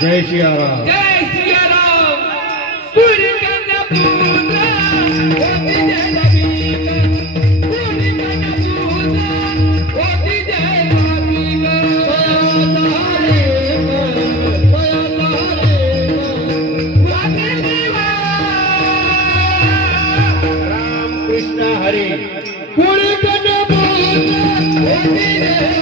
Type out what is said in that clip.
जय सियाराम जय सियाराम पूरी कन्या पूजा होती जय नबी का पूरी कन्या पूजा होती जय नबी का राम कृष्ण हरी पूरी कन्या पूजा होती जय